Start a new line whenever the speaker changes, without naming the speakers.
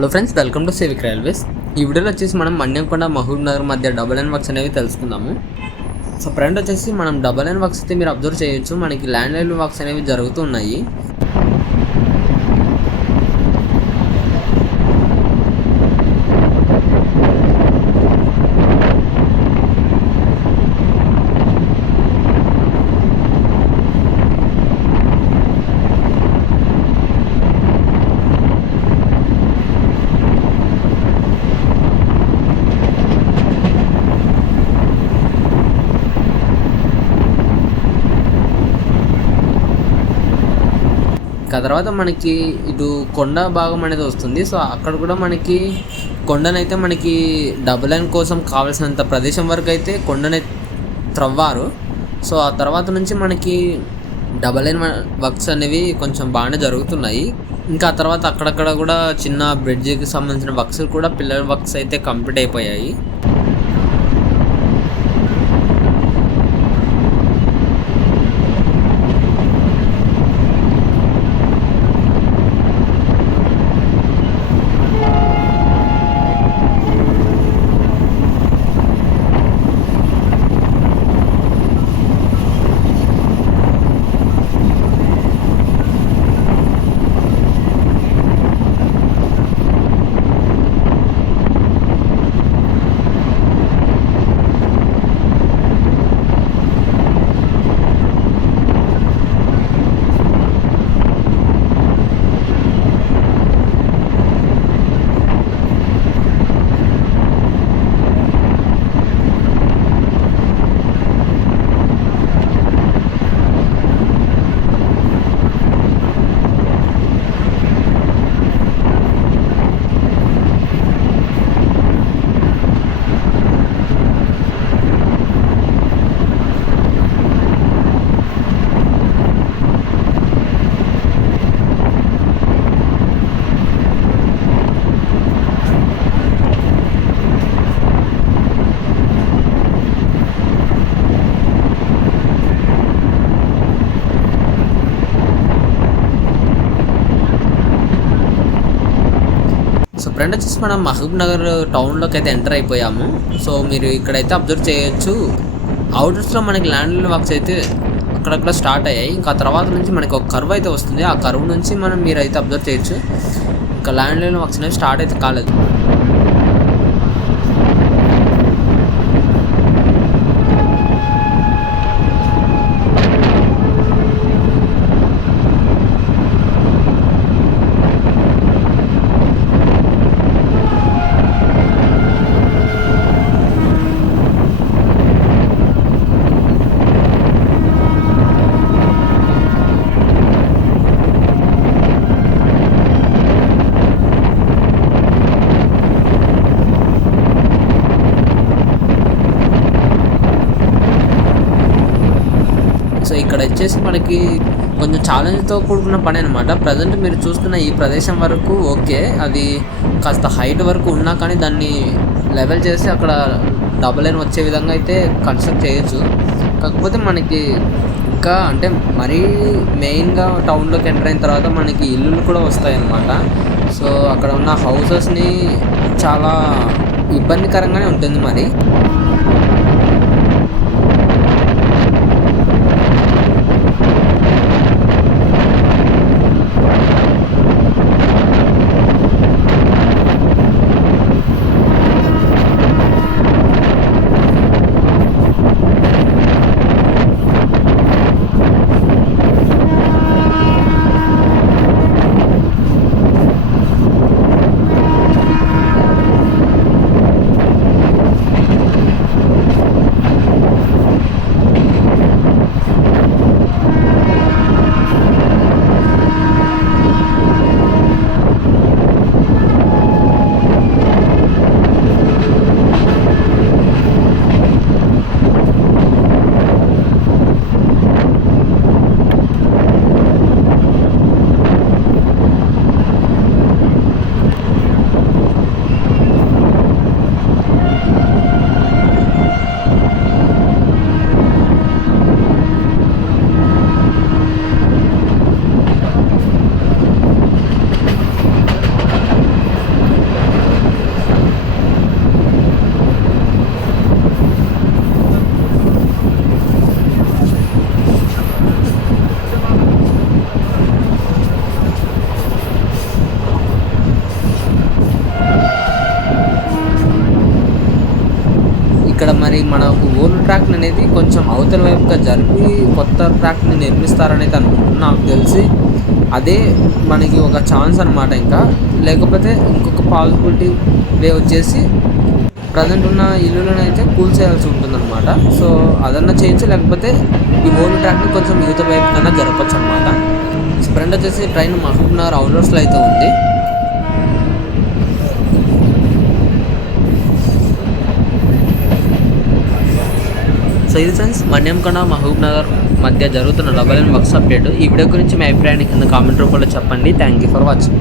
Hello friends welcome to civic railways ఈ వీడియోలో వచ్చేసి మనం మన్యంకొండ మహబూబ్ నగర్ మధ్య డబల్ ఎన్ వర్క్స్ అనేవి తెలుసుకుందాము. సో ఫ్రెండ్ వచ్చేసి మనం డబల్ ఎన్ వర్క్స్ అయితే మీరు అబ్జర్వ్ చేయొచ్చు. మనకి ల్యాండ్ లైన్ వర్క్స్ అనేవి జరుగుతూ తర్వాత మనకి ఇటు కొండ భాగం అనేది వస్తుంది. సో అక్కడ కూడా మనకి కొండనైతే మనకి డబుల్ లైన్ కోసం కావాల్సినంత ప్రదేశం వరకు అయితే కొండనై త్రవ్వారు. సో ఆ తర్వాత నుంచి మనకి డబల్ లైన్ వర్క్స్ అనేవి కొంచెం బాగానే జరుగుతున్నాయి. ఇంకా ఆ తర్వాత అక్కడక్కడ కూడా చిన్న బ్రిడ్జికి సంబంధించిన వర్క్స్ కూడా పిల్లల వర్క్స్ అయితే కంప్లీట్ అయిపోయాయి. ఫ్రెండ్ వచ్చేసి మనం మహబూబ్ నగర్ టౌన్లోకి అయితే ఎంటర్ అయిపోయాము. సో మీరు ఇక్కడైతే అబ్జర్వ్ చేయొచ్చు. అవుటర్స్లో మనకి ల్యాండ్ వర్క్స్ అయితే అక్కడక్కడ స్టార్ట్ అయ్యాయి. ఇంకా తర్వాత నుంచి మనకి ఒక కర్వ్ అయితే వస్తుంది. ఆ కరువు నుంచి మనం మీరు అయితే అబ్జర్వ్ చేయొచ్చు. ఇంకా ల్యాండ్ లైన్ వర్క్స్ అనేవి స్టార్ట్ అయితే కాలేదు సో ఇక్కడ వచ్చేసి మనకి కొంచెం ఛాలెంజ్తో కూడుకున్న పని అనమాట ప్రజెంట్ మీరు చూస్తున్న ఈ ప్రదేశం వరకు ఓకే. అది కాస్త హైట్ వరకు ఉన్నా కానీ దాన్ని లెవెల్ చేసి అక్కడ డబల్ లైన్ వచ్చే విధంగా అయితే కన్స్ట్రక్ట్ చేయొచ్చు. కాకపోతే మనకి ఇంకా అంటే మరీ మెయిన్గా టౌన్లోకి ఎంటర్ అయిన తర్వాత మనకి ఇల్లులు కూడా వస్తాయి అన్నమాట. సో అక్కడ ఉన్న హౌసెస్ని చాలా ఇబ్బందికరంగానే ఉంటుంది మరి. మరి మనకు ఓల్డ్ ట్రాక్ని అనేది కొంచెం అవతల వైపుగా జరిపి కొత్త ట్రాక్ని నిర్మిస్తారని అనుకుంటున్నాను నాకు తెలిసి. అదే మనకి ఒక ఛాన్స్ అనమాట ఇంకా. లేకపోతే ఇంకొక పాసిబిలిటీ వే వచ్చేసి ప్రజెంట్ ఉన్న ఇల్లులను అయితే కూల్ చేయాల్సి ఉంటుందన్నమాట. సో అదన్నా చేయించి లేకపోతే ఈ ఓల్డ్ ట్రాక్ని కొంచెం యువత వైపు కన్నా జరపచ్చు అనమాట స్ప్రెండ్ వచ్చేసి ట్రైన్ మహబూబ్ నగర్ అవుట్డోర్స్లో అయితే ఉంది. సో ఇది ఫ్రెండ్స్ మన్యంకొండ మహబూబ్ నగర్ మధ్య జరుగుతున్న డబల్ అండ్ వర్క్స్ అప్డేట్ ఈ వీడియో గురించి మీ అభిప్రాయాన్ని కింద కామెంట్ రూపంలో చెప్పండి. Thank you for watching